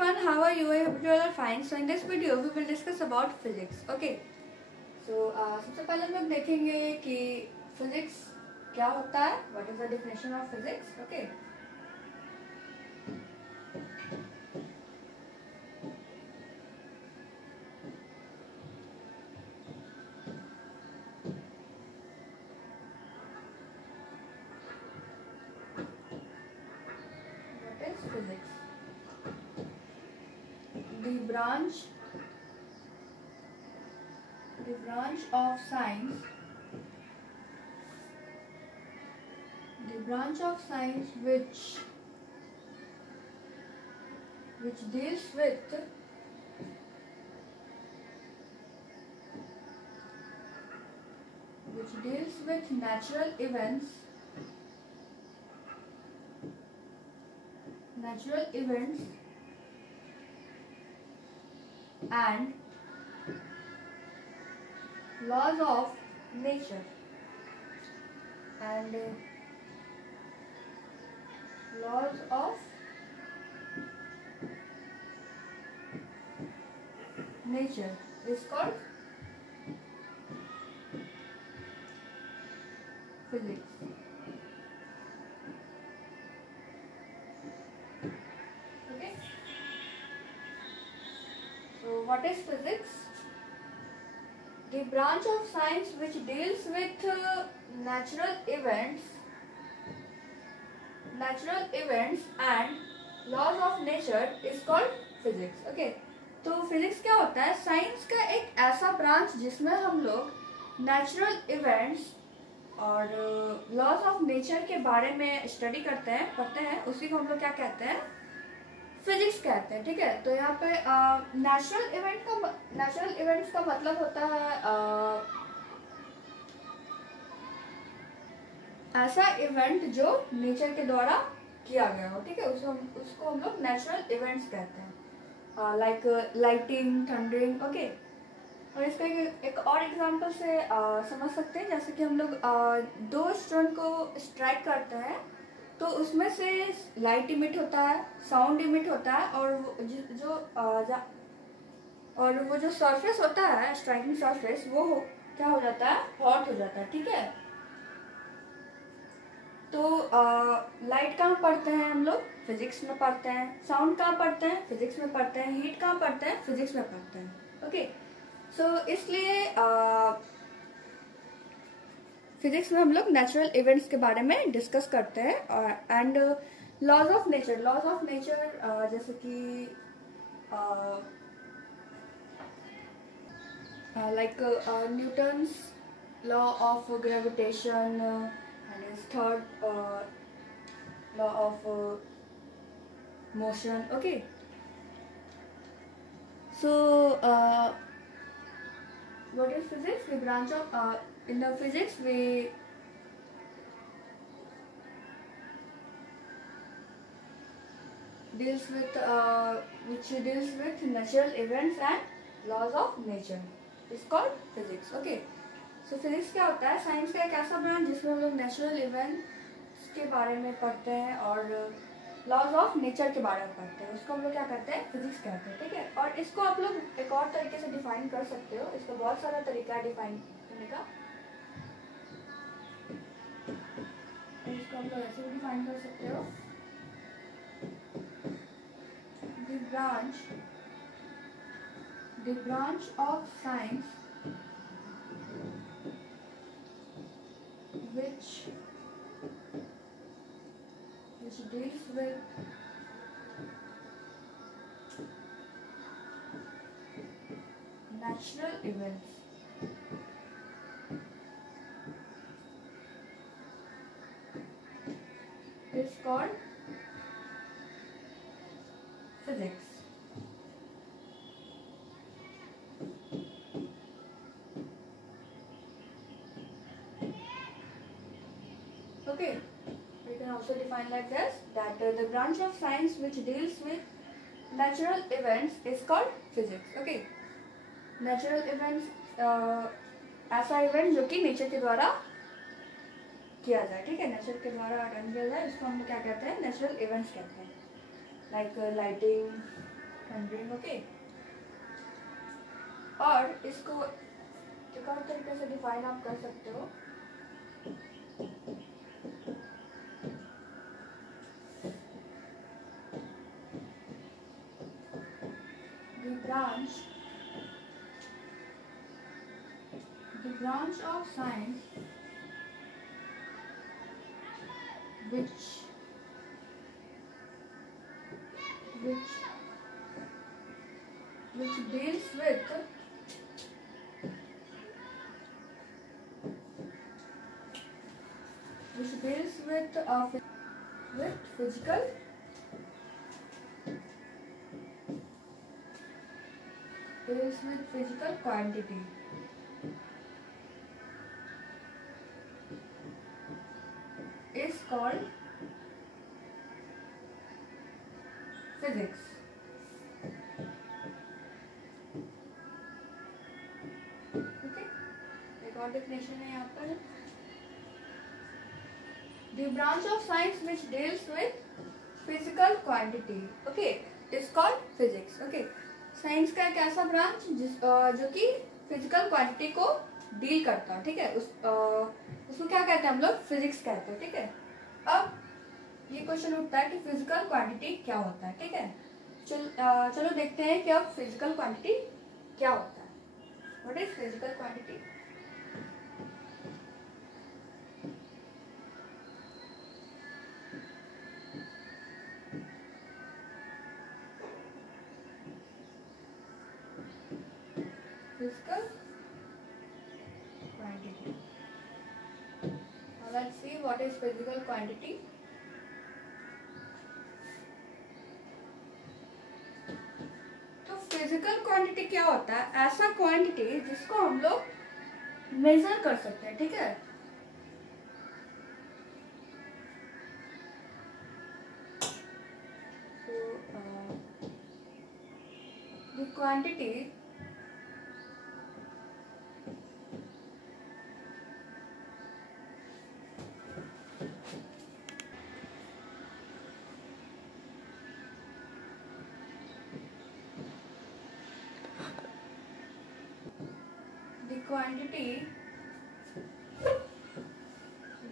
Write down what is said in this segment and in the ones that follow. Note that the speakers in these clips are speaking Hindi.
everyone, how are you? I hope you all are fine. So in this video we will discuss about physics. Okay. So सबसे पहले हम लोग देखेंगे कि physics क्या होता है. What is the definition of physics? Okay. What is physics? The branch of science. The branch of science which deals with natural events and laws of nature is called physics. Okay. So what is physics? The branch of science which deals with natural events and laws of nature is called physics. Okay. तो फिजिक्स क्या होता है? साइंस का एक ऐसा ब्रांच जिसमें हम लोग नेचुरल इवेंट्स और लॉज ऑफ नेचर के बारे में स्टडी पढ़ते हैं, उसी को हम लोग क्या कहते हैं? फिजिक्स कहते हैं. ठीक है. तो यहाँ पे नेचुरल इवेंट्स का मतलब होता है ऐसा इवेंट जो नेचर के द्वारा किया गया हो. ठीक है. उसको हम लोग नेचुरल इवेंट्स कहते हैं. Like lighting, thundering. ओके. और इसका एक और एग्जांपल से समझ सकते हैं. जैसे कि हम लोग दो स्टोन को स्ट्राइक करते हैं तो उसमें से लाइट इमिट होता है, साउंड इमिट होता है, और वो जो सरफेस होता है, स्ट्राइकिंग सरफेस, वो क्या हो जाता है? हॉट हो जाता है. ठीक है. तो लाइट कहाँ पढ़ते हैं हम लोग? फिजिक्स में पढ़ते हैं. साउंड कहाँ पढ़ते हैं? फिजिक्स में पढ़ते हैं. हीट कहाँ पढ़ते हैं? फिजिक्स में पढ़ते हैं. ओके. सो इसलिए फिजिक्स में हम लोग नेचुरल इवेंट्स के बारे में डिस्कस करते हैं. एंड लॉज ऑफ नेचर जैसे कि like Newton's law of gravitation and his third law of motion. Okay. So what is physics? The branch of in the physics which deals with natural events and laws of nature is called physics. Okay. So physics क्या होता है? साइंस का एक ऐसा ब्रांच जिसमें हम लोग नेचुरल इवेंट्स के बारे में पढ़ते हैं और लॉज ऑफ नेचर के बारे में पढ़ते हैं. उसको हम लोग क्या कहते हैं? फिजिक्स कहते हैं. ठीक है. और इसको आप लोग एक और तरीके से डिफाइन कर सकते हो. इसका बहुत सारा तरीका है डिफाइन करने का. इसको हम लोग ऐसे भी डिफाइन कर सकते हो. The branch of science which deals with natural events is called physics. Okay, we can also define like this, that the branch of science which deals with natural events is called physics. Okay, natural events ऐसा इवेंट जो कि नेचर के द्वारा किया जाए. ठीक है. नेचर के द्वारा डन किया जाए, इसको हम क्या कहते हैं? नेचुरल इवेंट्स कहते हैं. Like lighting, thundering, okay. और इसको एक और तरीके से डिफाइन आप कर सकते हो, the branch of science which deals with physical quantity is called physics, okay. एक और डेफिनेशन है यहाँ पर, the branch of science which deals with physical quantity, okay, is called physics, okay। Science का एक ऐसा ब्रांच जो कि फिजिकल क्वांटिटी को डील करता है, ठीक है। उसको क्या कहते हैं हम लोग, फिजिक्स कहते हैं, ठीक है। अब ये क्वेश्चन उठता है कि फिजिकल क्वांटिटी क्या होता है, ठीक है। चलो देखते हैं कि अब फिजिकल क्वांटिटी क्या होता है। What is physical quantity? Physical quantity. Now let's see what is physical quantity. तो फिजिकल क्वांटिटी क्या होता है? ऐसा क्वांटिटी जिसको हम लोग मेजर कर सकते हैं, ठीक है। तो the quantity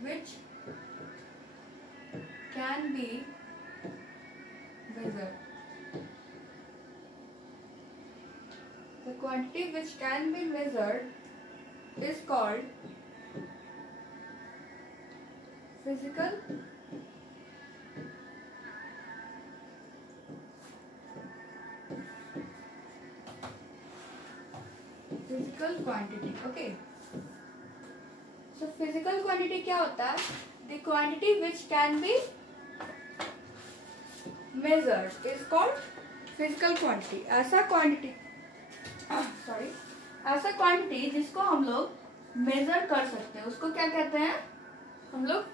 which can be measured. The quantity which can be measured is called physical quantity, okay। So physical quantity क्या होता है? The quantity which can be measured is called physical quantity। ऐसा क्वांटिटी जिसको हम लोग मेजर कर सकते हैं उसको क्या कहते हैं हम लोग?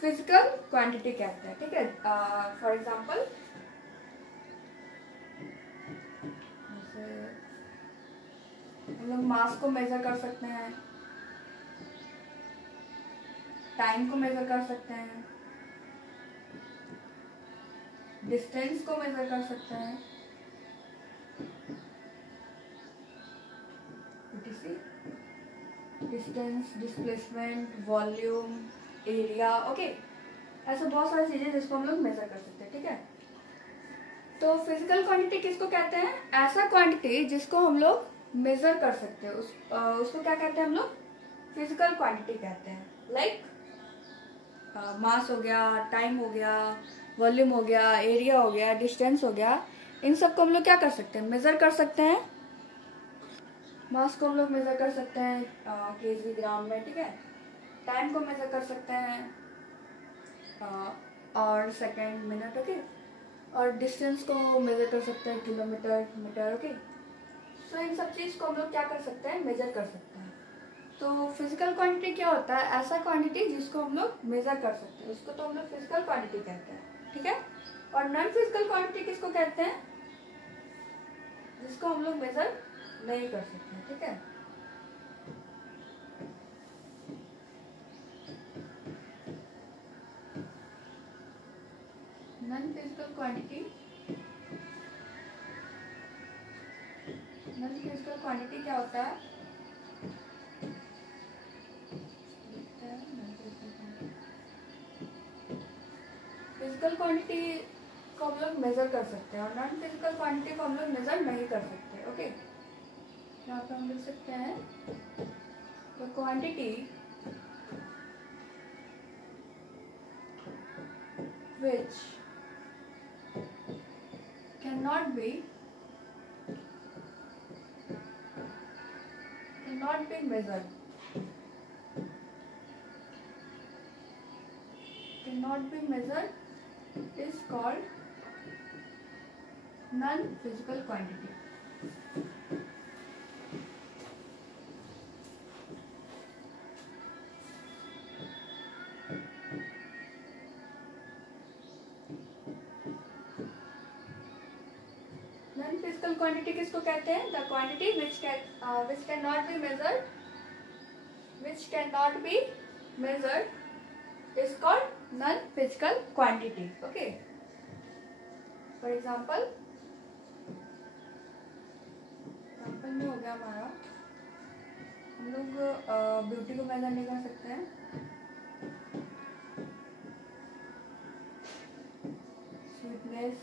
फिजिकल क्वांटिटी कहते हैं, ठीक है। फॉर एग्जांपल हम लोग मास को मेजर कर सकते हैं, टाइम को मेजर कर सकते हैं, डिस्टेंस को मेजर कर सकते हैं, distance, displacement, volume, area, okay. ऐसे बहुत सारी चीजें जिसको हम लोग मेजर कर सकते हैं, ठीक है। तो फिजिकल क्वांटिटी किसको कहते हैं? ऐसा क्वांटिटी जिसको हम लोग मेजर कर सकते हैं उसको क्या कहते हैं हम लोग? फिजिकल क्वांटिटी कहते हैं। लाइक मास हो गया, टाइम हो गया, वॉल्यूम हो गया, एरिया हो गया, डिस्टेंस हो गया, इन सब को हम लोग क्या कर सकते हैं? मेजर कर सकते हैं। मास को हम लोग मेजर कर सकते हैं केजी, ग्राम में, ठीक है। टाइम को मेजर कर सकते हैं और सेकेंड, मिनट, ओके। और डिस्टेंस को मेजर कर सकते हैं किलोमीटर, मीटर, ओके। तो इन सब चीज़ को हम लोग क्या कर सकते हैं? मेजर कर सकते हैं। तो फिजिकल क्वांटिटी क्या होता है? ऐसा क्वांटिटी जिसको हम लोग मेजर कर सकते हैं उसको तो हम लोग फिजिकल क्वांटिटी कहते हैं, ठीक है। और नॉन फिजिकल क्वांटिटी किसको कहते हैं? जिसको हम लोग मेजर नहीं कर सकते, ठीक है। Non physical quantity non physical quantity क्या होता है? फिजिकल क्वांटिटी को हम लोग मेजर कर सकते हैं और नॉन फिजिकल क्वांटिटी को हम लोग मेजर नहीं कर सकते। ओके, यहाँ पे हम लिख सकते हैं the quantity which cannot be measured is called non-physical quantity. Non-physical quantity किसको कहते हैं? The quantity which cannot be measured is called non-physical quantity. Okay. For example में हो गया हमारा, हम लोग ब्यूटी को मेजर नहीं कर सकते हैं। Sweetness,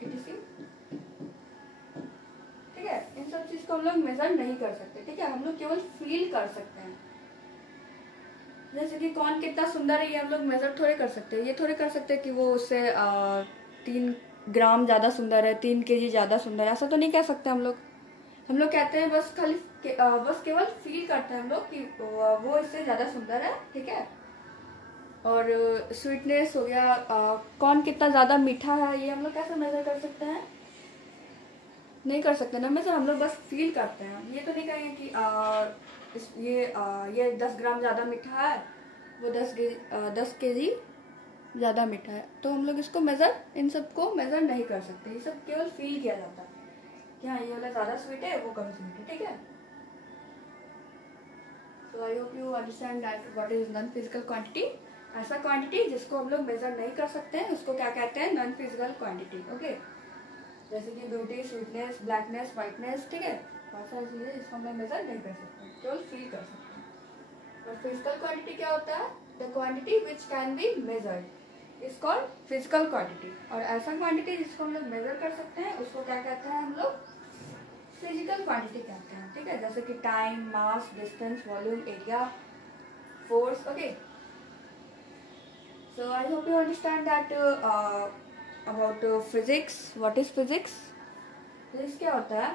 etc. ठीक है, इन सब चीज को हम लोग मेजर नहीं कर सकते। ठीक है, हम लोग केवल फील कर सकते हैं। जैसे कि कौन कितना सुंदर है ये हम लोग मेजर थोड़े कर सकते हैं। ये थोड़े कर सकते हैं कि वो उससे 3 ग्राम ज़्यादा सुंदर है, 3 kg ज़्यादा सुंदर है, ऐसा तो नहीं कह सकते हम लोग। हम लोग कहते हैं बस बस केवल फील करते हैं हम लोग कि वो इससे ज़्यादा सुंदर है। ठीक है, और स्वीटनेस हो गया, कौन कितना ज़्यादा मीठा है, ये हम लोग कैसे मेजर कर सकते हैं? नहीं कर सकते ना मेजर, हम लोग बस फील करते हैं। ये तो नहीं कहेंगे कि ये 10 ग्राम ज़्यादा मीठा है, वो 10 kg ज़्यादा मीठा है, तो हम लोग इसको मेज़र, इन सब को मेज़र नहीं कर सकते। ये सब केवल फील किया जाता है कि हाँ ये वाला ज़्यादा स्वीट है, वो कम स्वीट है। ठीक है, so I hope you understand that what is non physical quantity. ऐसा क्वांटिटी जिसको हम लोग मेज़र नहीं कर सकते हैं उसको क्या कहते हैं? Non physical quantity. ओके, जैसे कि ब्यूटी, स्वीटनेस, ब्लैकनेस, वाइटनेस। ठीक है, बहुत सारी चीज़ें जिसको हम लोग मेजर नहीं कर सकते, केवल फील कर सकते हैं। और फिजिकल क्वांटिटी क्या होता है? The quantity which can be measured is called physical quantity. और ऐसा क्वांटिटी जिसको हम लोग मेजर कर सकते हैं उसको क्या कहते हैं? हम लोग फिजिकल क्वांटिटी कहते हैं। ठीक है, जैसे कि time, mass, distance, volume, area, force. Okay, so I hope you understand that about physics. What is physics? Physics क्या होता है?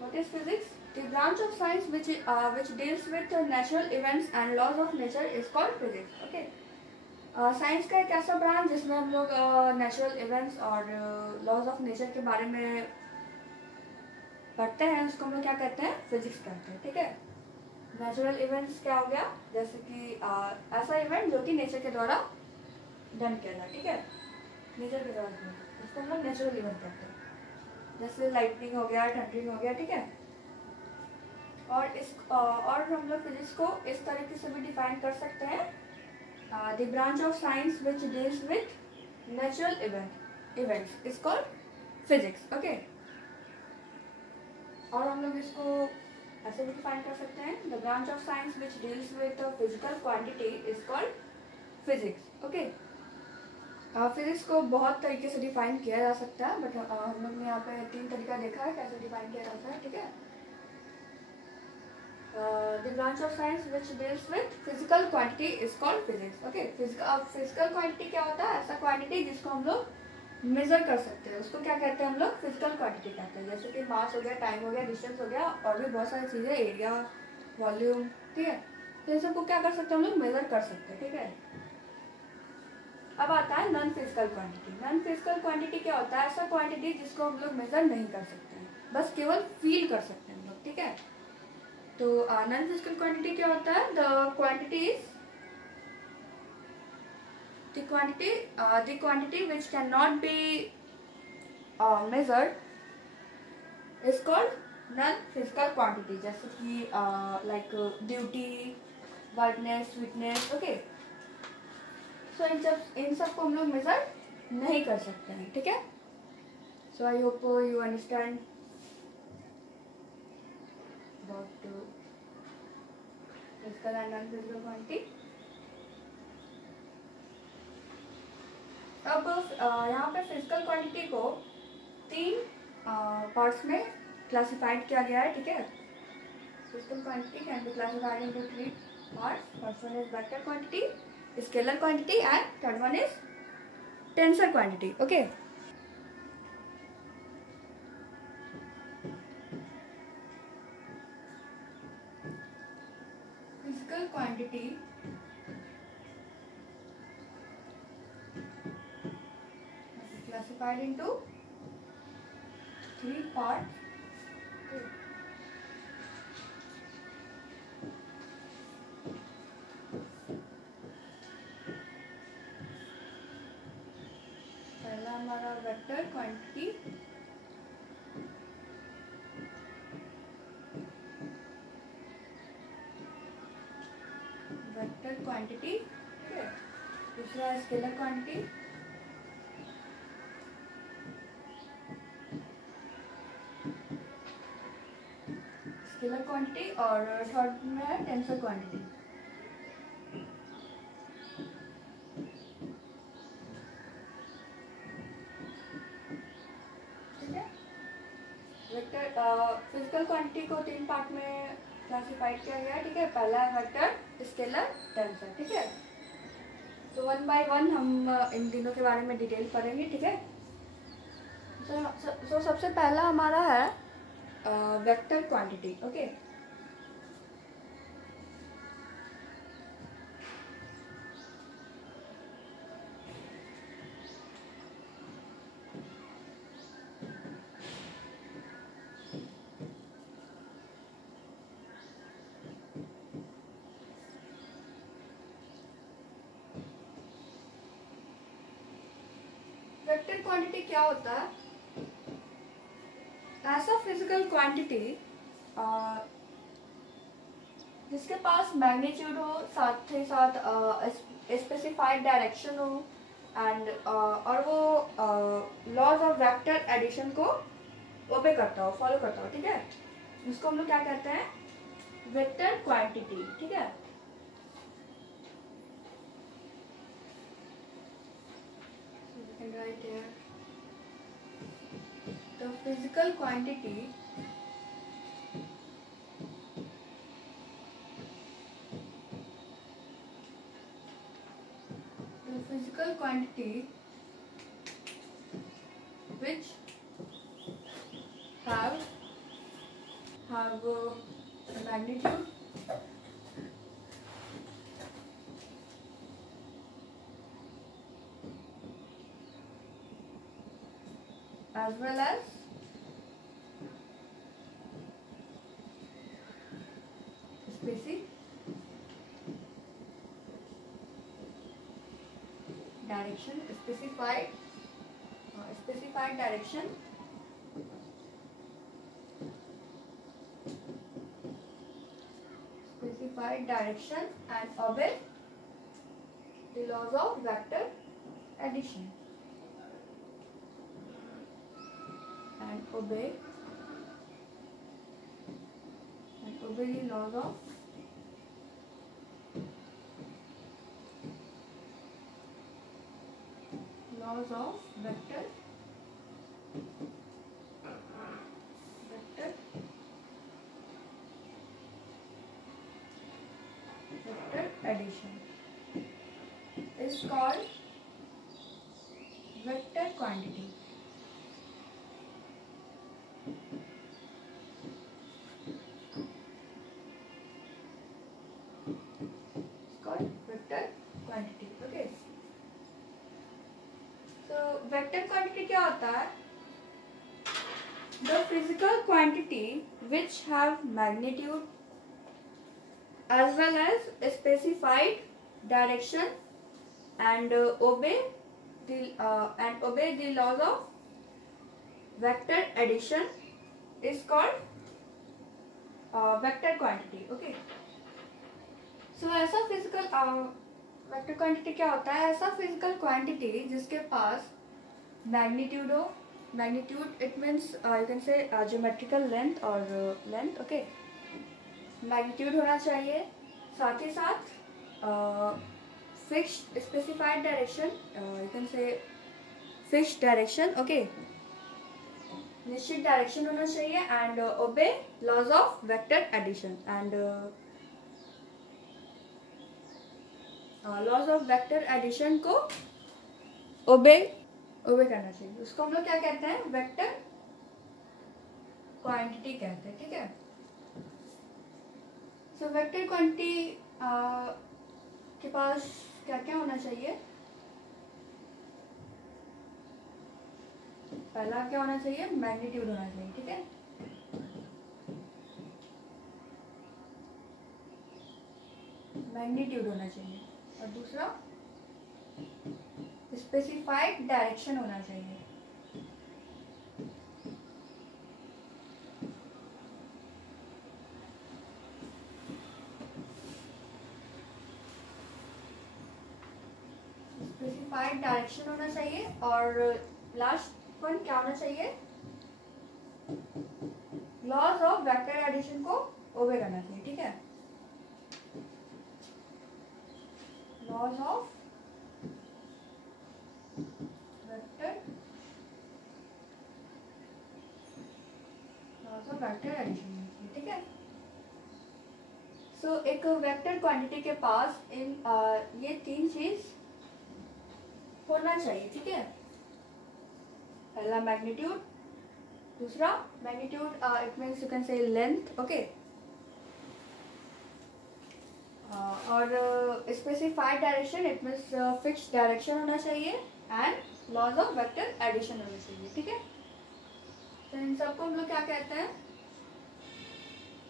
What is physics? The branch of science which deals with natural events and laws of nature is called physics. Okay. Science का एक ऐसा ब्रांच जिसमें हम लोग नेचुरल इवेंट्स और लॉज ऑफ नेचर के बारे में पढ़ते हैं, उसको हम लोग क्या कहते हैं? फिजिक्स कहते हैं। ठीक है, नेचुरल इवेंट्स क्या हो गया? जैसे कि ऐसा इवेंट जो कि नेचर के द्वारा डन किया जाए। ठीक है, नेचर के द्वारा, इसको हम लोग नेचुरल इवेंट कहते हैं। जैसे लाइटनिंग हो गया, थंडरिंग हो गया। ठीक है, और हम लोग फिजिक्स को इस तरीके से भी डिफाइन कर सकते हैं, the branch of science which deals with natural events is called physics. Okay, और हम लोग इसको ऐसे भी डिफाइन कर सकते हैं, the branch of science which deals with physical quantity is called physics. Okay, physics को बहुत तरीके से डिफाइन किया जा सकता है, बट हम लोग ने यहाँ पे 3 तरीका देखा है कैसे डिफाइन किया जाता है। ठीक है, the branch of science which deals with physical quantity is called physics. Okay, physical quantity क्या होता है? ऐसा क्वांटिटी जिसको हम लोग मेजर कर सकते हैं, उसको क्या कहते हैं? हम लोग फिजिकल क्वांटिटी कहते हैं। जैसे कि मास हो गया, टाइम हो गया, डिस्टेंस हो गया, और भी बहुत सारी चीज़ें, एरिया, वॉल्यूम। ठीक है, तो इन सबको क्या कर सकते हैं? हम लोग मेजर कर सकते हैं। ठीक है, अब आता है non physical quantity. Non physical quantity क्या होता है? ऐसा क्वांटिटी जिसको हम लोग मेजर नहीं कर सकते हैं, बस केवल फील कर सकते हैं हम लोग। ठीक है, तो नॉन फिजिकल क्वांटिटी क्या होता है? The quantity which cannot be measured is called non physical quantity जैसे कि like beauty, whiteness, sweetness, okay. So इन सब को हम लोग मेजर नहीं कर सकते हैं, ठीक है। So I hope you understand about physical and non physical quantity. अब यहाँ पे फिजिकल क्वांटिटी को 3 पार्ट्स में क्लासिफाइड किया गया है, ठीक है। Physical quantity can be classified into 3 parts. First one is vector quantity, scalar quantity and third one is tensor quantity, okay. Physical quantity classified into 3 parts. पहला हमारा वेक्टर क्वांटिटी, दूसरा स्केलर क्वांटिटी, और थर्ड में है टेंसर क्वांटिटी। ठीक है, वेक्टर फिजिकल क्वांटिटी को 3 पार्ट में क्लासिफाइड किया गया है, ठीक है। पहला है वेक्टर, स्केलर, टेंसर, ठीक है। तो 1 बाय 1 हम इन तीनों के बारे में डिटेल पढ़ेंगे, ठीक है। तो सबसे पहला हमारा है vector quantity, okay. Vector quantity क्या होता है? ऐसा फिजिकल क्वांटिटी जिसके पास मैग्नीट्यूड हो, साथ ही साथ स्पेसिफाइड डायरेक्शन हो एंड और वो लॉज ऑफ वेक्टर एडिशन को ओबे करता हो, फॉलो करता हो, ठीक है। इसको हम लोग क्या कहते हैं? वेक्टर क्वांटिटी, ठीक है। Right here, the physical quantity which have magnitude as well as specific direction, specified direction, and obey the laws of vector addition, and obey the laws of vector addition is called vector quantity. It's called vector quantity. Okay. So vector quantity क्या होता है? The physical quantity which have magnitude as well as specified direction and obey the laws of vector addition is called vector quantity. Okay, so ऐसा फिजिकल वेक्टर क्वांटिटी क्या होता है? ऐसा फिजिकल क्वांटिटी जिसके पास मैग्नीट्यूड हो। Magnitude it means you can say geometrical length और लेंथ। ओके, मैग्नीट्यूड होना चाहिए, साथ ही साथ fixed specified direction, you can say fixed direction. Okay, निश्चित डायरेक्शन होना चाहिए and obey laws of vector addition and laws of vector addition को ओबे करना चाहिए। उसको हम लोग क्या कहते हैं? वेक्टर क्वांटिटी कहते हैं। ठीक है, सो वेक्टर क्वांटिटी के पास क्या क्या होना चाहिए? पहला क्या होना चाहिए? मैग्नीट्यूड होना चाहिए। ठीक है, मैग्नीट्यूड होना चाहिए, और दूसरा स्पेसिफाइड डायरेक्शन होना चाहिए। स्पेसिफाइड डायरेक्शन होना चाहिए, और लास्ट वन क्या होना चाहिए? लॉज ऑफ वेक्टर एडिशन को ओबे करना चाहिए। ठीक है, लॉज ऑफ वेक्टर एडिशन। ठीक है, सो एक वेक्टर क्वांटिटी के पास इन ये तीन चीज होना चाहिए। ठीक है, पहला मैग्नीट्यूड, दूसरा magnitude it means you can say length. Okay, और specified direction it means fixed direction होना चाहिए and laws of vector addition होना चाहिए। ठीक है, तो इन सबको हम लोग क्या कहते हैं?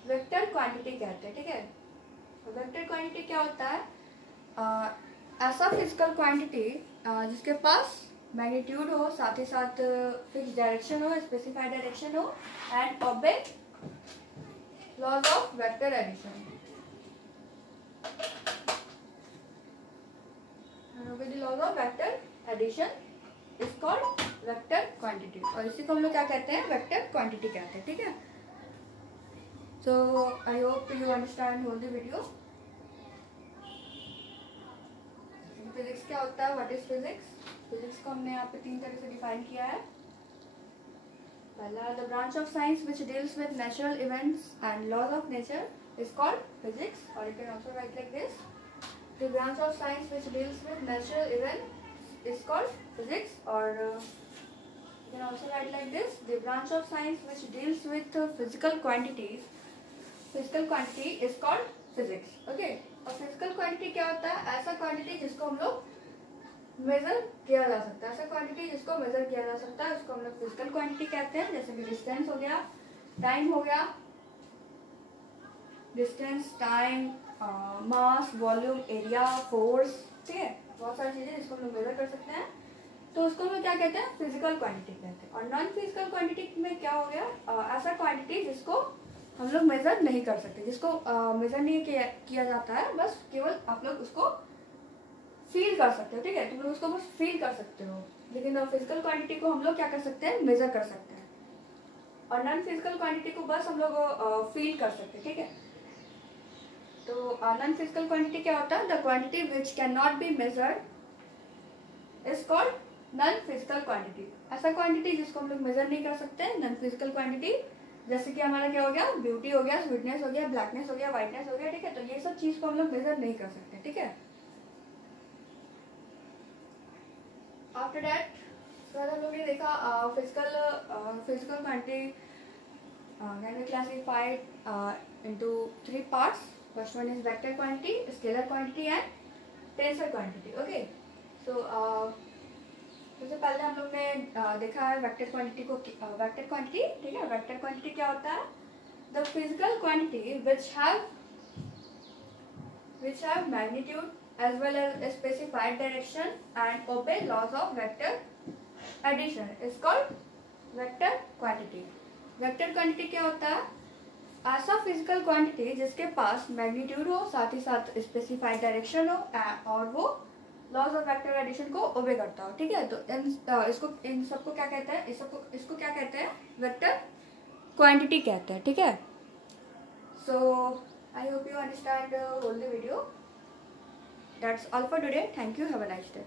वेक्टर क्वांटिटी कहते हैं। ठीक है, वेक्टर क्वांटिटी क्या होता है? ऐसा फिजिकल क्वांटिटी जिसके पास मैग्नीट्यूड हो, साथ ही साथ फिक्स डायरेक्शन हो, स्पेसिफाइड डायरेक्शन हो and obey laws of vector addition. Laws of vector addition is called vector quantity, और इसी को हम लोग क्या कहते हैं? वेक्टर क्वांटिटी कहते हैं। ठीक है, so I hope you understand whole the video. Physics क्या होता है? What is physics? फिजिक्स को हमने यहाँ पे तीन तरह से डिफाइन किया है। पहला, the branch of science which deals with natural events and laws of nature is called physics, और you can also write like this, the branch of science which deals with natural event is called physics, और you can also write like this, the branch of science which deals with physical quantities is called physics. Okay, और physical quantity क्या होता है? ऐसा quantity जिसको हम लोग मेजर किया जा सकता है। ऐसा quantity जिसको मेजर किया जा सकता है उसको हम लोग physical quantity कहते हैं। जैसे कि डिस्टेंस हो गया, टाइम हो गया, डिस्टेंस, टाइम, मास, वॉल्यूम, एरिया, फोर्स। ठीक है, बहुत सारी चीजें जिसको हम लोग मेजर कर सकते हैं, तो उसको हम लोग क्या कहते हैं? फिजिकल क्वांटिटी कहते हैं। और नॉन फिजिकल क्वांटिटी में क्या हो गया? ऐसा क्वांटिटी जिसको हम लोग मेजर नहीं कर सकते, जिसको मेजर नहीं किया जाता है, बस केवल आप लोग उसको फील कर सकते हो। ठीक है, तुम लोग उसको बस फील कर सकते हो, लेकिन फिजिकल क्वांटिटी को हम लोग क्या कर सकते हैं? मेजर कर सकते हैं, और नॉन फिजिकल क्वांटिटी को बस हम लोग फील कर सकते हैं। ठीक है, तो नॉन फिजिकल क्वांटिटी क्या होता है? The quantity which can not be measured is called non physical quantity. ऐसा क्वांटिटी जिसको हम लोग मेजर नहीं कर सकते, नॉन फिजिकल क्वांटिटी। जैसे कि हमारा क्या हो गया? ब्यूटी हो गया, स्वीटनेस हो गया, ब्लैकनेस हो गया, व्हाइटनेस हो गया। ठीक है, तो ये सब चीज को हम लोग मेजर नहीं कर सकते। ठीक है, आफ्टर दैट हम लोग ने देखा physical quantity can be classified into 3 parts. First one is vector quantity, scalar quantity and tensor quantity. Okay, so सबसे पहले हम लोग ने देखा है वेक्टर क्वांटिटी को। वेक्टर क्वांटिटी, ठीक है, वेक्टर क्वांटिटी क्या होता है? The physical quantity which have magnitude as well as a specified direction and obey laws of vector addition is called vector quantity. Vector quantity क्या होता है? ऐसा फिजिकल क्वांटिटी जिसके पास मैग्नीट्यूड हो, साथ ही साथ स्पेसिफाइड डायरेक्शन हो, और वो लॉज ऑफ वेक्टर एडिशन को ओबे करता हो, ठीक है। तो इन सबको क्या कहते हैं, इसको क्या कहते हैं, वेक्टर क्वांटिटी कहते हैं, ठीक है। So I hope you understand whole the video. That's all for today. Thank you, have a nice day.